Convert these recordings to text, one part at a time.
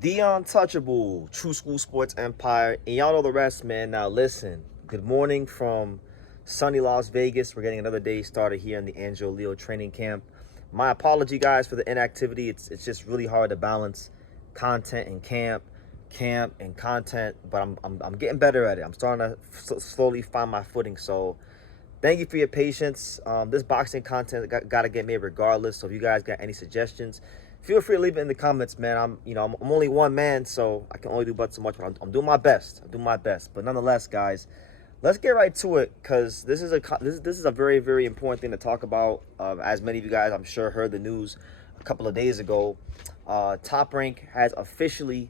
The untouchable True School Sports Empire, and y'all know the rest, man. Now listen, good morning from sunny Las Vegas. We're getting another day started here in the Angel Leo training camp. My apology, guys, for the inactivity. It's just really hard to balance content and camp and content, but I'm getting better at it. I'm starting to slowly find my footing. So thank you for your patience. This boxing content got to get made regardless. So if you guys got any suggestions, feel free to leave it in the comments, man. I'm only one man, so I can only do but so much. But I'm doing my best. I'm doing my best. But nonetheless, guys, let's get right to it, because this is a very, very important thing to talk about. As many of you guys, I'm sure, heard the news a couple of days ago. Top Rank has officially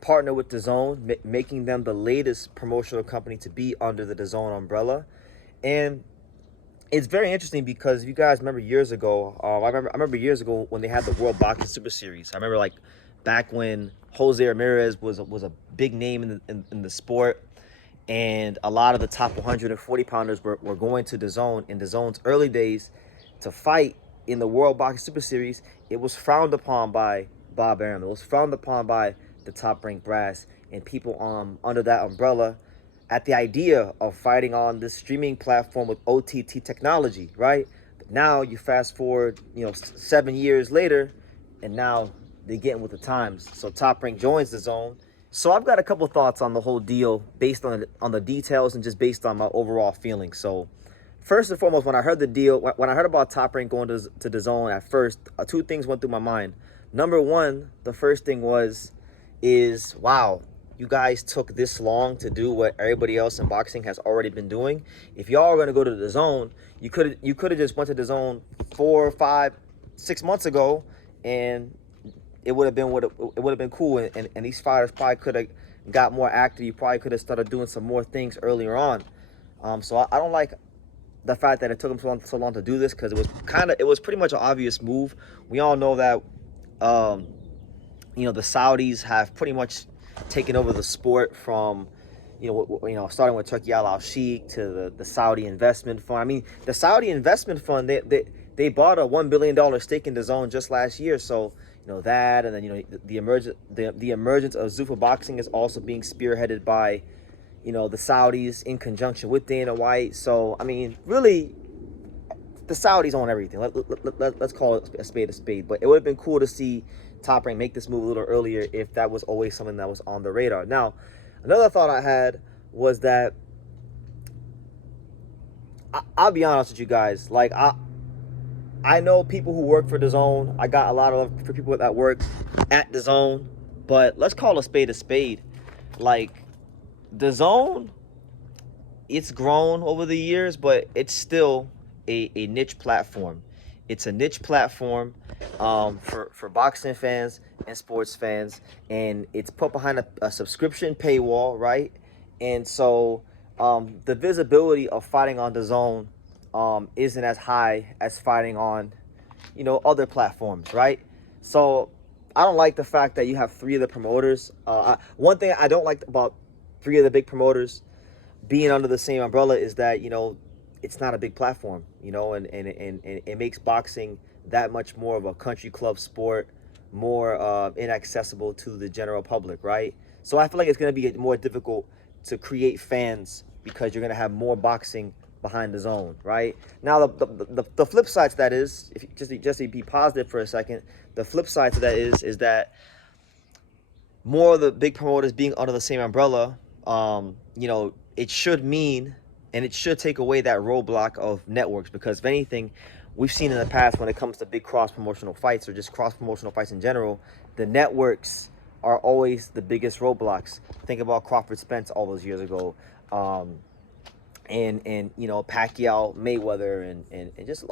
partnered with Dazn, making them the latest promotional company to be under the Dazn umbrella. And it's very interesting because if you guys remember years ago, I remember years ago when they had the World Boxing Super Series. I remember like back when Jose Ramirez was a big name in the sport, and a lot of the top 140 pounders were going to Dazn in Dazn's early days to fight in the World Boxing Super Series. It was frowned upon by Bob Arum. It was frowned upon by the Top Rank brass and people under that umbrella at the idea of fighting on this streaming platform with OTT technology, right? But now you fast forward, 7 years later, and now they're getting with the times. So Top Rank joins Dazn. So I've got a couple thoughts on the whole deal based on the details and just based on my overall feelings. So first and foremost, when I heard the deal, when I heard about Top Rank going to Dazn at first, two things went through my mind. Number one, the first thing is wow, you guys took this long to do what everybody else in boxing has already been doing. If y'all are going to go to Dazn, you could have just went to Dazn 4, 5, 6 months ago, and it would have been cool. And these fighters probably could have got more active. You probably could have started doing some more things earlier on. So I don't like the fact that it took them so long to do this, because it was pretty much an obvious move. We all know that the Saudis have pretty much taken over the sport from, starting with Turkey Al Sheikh to the Saudi investment fund. I mean, the Saudi investment fund, they bought a $1 billion stake in Dazn just last year. So, that, and then, the emergence of Zuffa Boxing is also being spearheaded by, the Saudis in conjunction with Dana White. So, I mean, really, the Saudis own everything. Let's call it a spade. But it would have been cool to see Top Rank make this move a little earlier if that was always something that was on the radar. Now, another thought I had was that I'll be honest with you guys. Like, I know people who work for Dazn. I got a lot of love for people that work at Dazn. But let's call a spade a spade. Like, Dazn, it's grown over the years, but it's still a niche platform. It's a niche platform for boxing fans and sports fans, and it's put behind a subscription paywall, right? And so the visibility of fighting on Dazn isn't as high as fighting on, other platforms, right? So I don't like the fact that you have three of the promoters. One thing I don't like about three of the big promoters being under the same umbrella is that, it's not a big platform, and it makes boxing that much more of a country club sport, more inaccessible to the general public, right? So I feel like it's going to be more difficult to create fans because you're going to have more boxing behind Dazn, right? Now, the flip side to that is, if you just to be positive for a second, the flip side to that is that more of the big promoters being under the same umbrella, it should mean, and it should take away that roadblock of networks, because if anything, we've seen in the past when it comes to big cross-promotional fights or just cross-promotional fights in general, the networks are always the biggest roadblocks. Think about Crawford Spence all those years ago, and Pacquiao, Mayweather, and just,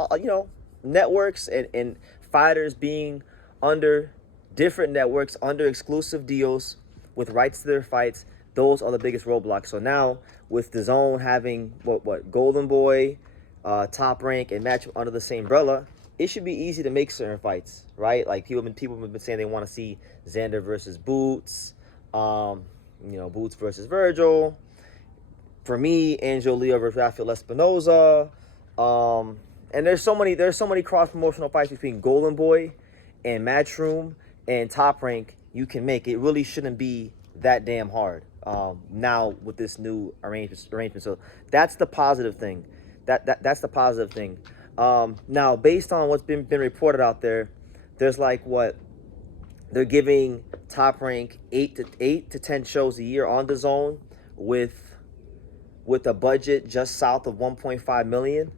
networks and fighters being under different networks, under exclusive deals with rights to their fights. Those are the biggest roadblocks. So now with Dazn having what Golden Boy, Top Rank, and Match under the same umbrella, it should be easy to make certain fights, right? Like people have been saying they want to see Xander versus Boots, Boots versus Virgil. For me, Angel Leo versus Rafael Espinoza. And there's so many cross promotional fights between Golden Boy and Matchroom and Top Rank, you can make. It really shouldn't be that damn hard. Now with this new arrangement, so that's the positive thing. That's the positive thing. Now based on what's been reported out there, there's like what they're giving Top Rank 8 to 10 shows a year on Dazn with a budget just south of 1.5 million,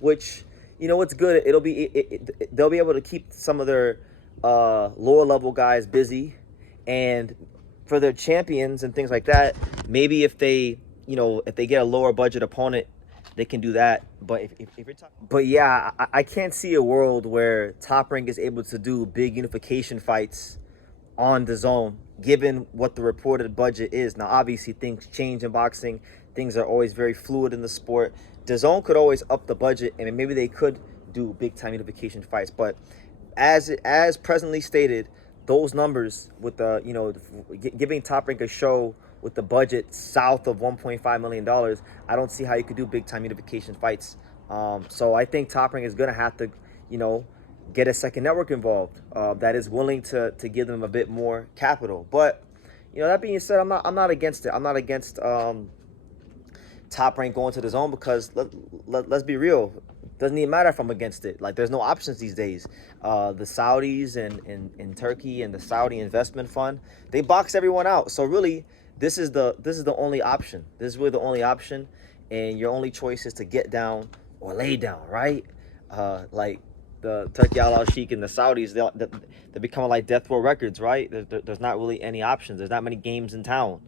which, you know, it's good. It'll be they'll be able to keep some of their lower level guys busy, and for their champions and things like that, maybe if they, you know, if they get a lower budget opponent, they can do that. But if you're talking, but yeah, I can't see a world where Top Rank is able to do big unification fights on Dazn, given what the reported budget is. Now, obviously, things change in boxing. Things are always very fluid in the sport. Dazn could always up the budget, and maybe they could do big time unification fights. But as presently stated, those numbers with the, you know, giving Top Rank a show with the budget south of $1.5 million, I don't see how you could do big time unification fights. So I think Top Rank is gonna have to, you know, get a second network involved that is willing to give them a bit more capital. But, you know, that being said, I'm not against it. I'm not against Top Rank going to Dazn, because let's be real. Doesn't even matter if I'm against it. Like, there's no options these days. The Saudis in Turkey and the Saudi investment fund, they box everyone out. So really, this is the only option. This is really the only option, and your only choice is to get down or lay down, right? Like the Turkey Al Sheikh and the Saudis, they're becoming like death row records, right? There's not really any options. There's not many games in town.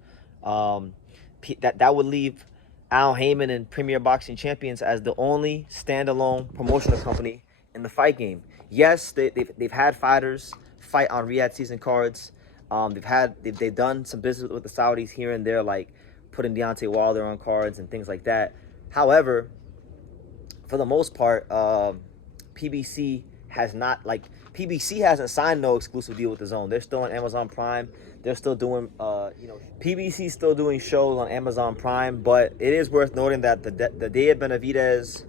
That would leave Al Heyman and Premier Boxing Champions as the only standalone promotional company in the fight game. Yes, they've had fighters fight on Riyadh season cards. They've done some business with the Saudis here and there, like putting Deontay Wilder on cards and things like that. However, for the most part, PBC hasn't signed no exclusive deal with Dazn. They're still on Amazon Prime. They're still doing, you know, PBC's still doing shows on Amazon Prime. But it is worth noting that the Dea Benavidez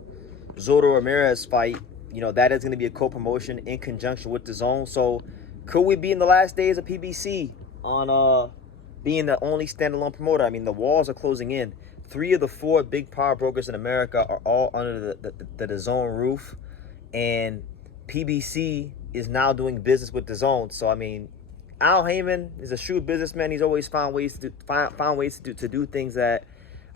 Zoro Ramirez fight, you know, that is going to be a co-promotion in conjunction with Dazn. So could we be in the last days of PBC on being the only standalone promoter? I mean, the walls are closing in. 3 of the 4 big power brokers in America are all under the Dazn roof, and PBC is now doing business with Dazn. So I mean, Al Heyman is a shrewd businessman. He's always found ways to do things that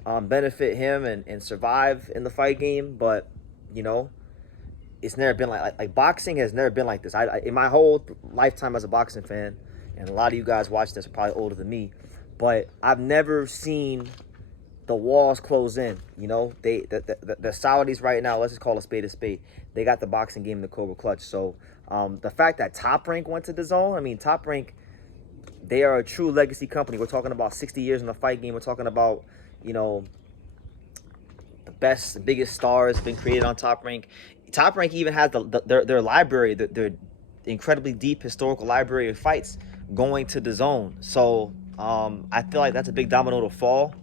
benefit him and survive in the fight game. But, you know, it's never been like boxing has never been like this. In my whole lifetime as a boxing fan, and a lot of you guys watching this are probably older than me, but I've never seen the walls close in. You know, the Saudis right now, let's just call a spade a spade, they got the boxing game in the Cobra Clutch. So the fact that Top Rank went to Dazn, I mean, Top Rank, they are a true legacy company. We're talking about 60 years in the fight game. We're talking about, you know, the biggest stars been created on Top Rank. Top Rank even has their library, their incredibly deep historical library of fights going to Dazn. So I feel like that's a big domino to fall.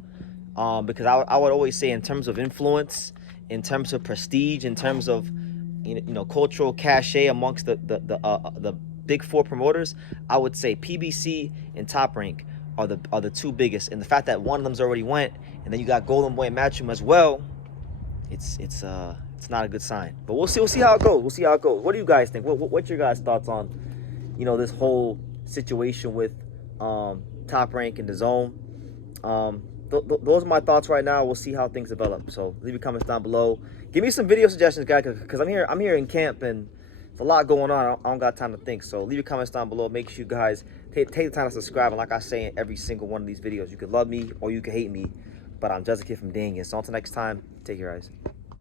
Because I would always say, in terms of influence, in terms of prestige, in terms of, you know, cultural cachet amongst the big 4 promoters, I would say PBC and Top Rank are the 2 biggest. And the fact that one of them's already went, and then you got Golden Boy and Matchroom as well, it's not a good sign. But we'll see how it goes. We'll see how it goes. What do you guys think? What's your guys' thoughts on, you know, this whole situation with Top Rank and Dazn? Those are my thoughts right now. We'll see how things develop. So leave your comments down below. Give me some video suggestions, guys, because I'm here in camp and there's a lot going on. I don't got time to think. So leave your comments down below. Make sure you guys take the time to subscribe. And like I say in every single one of these videos, you could love me or you could hate me, but I'm just a kid from Dazn. So until next time, take care, guys.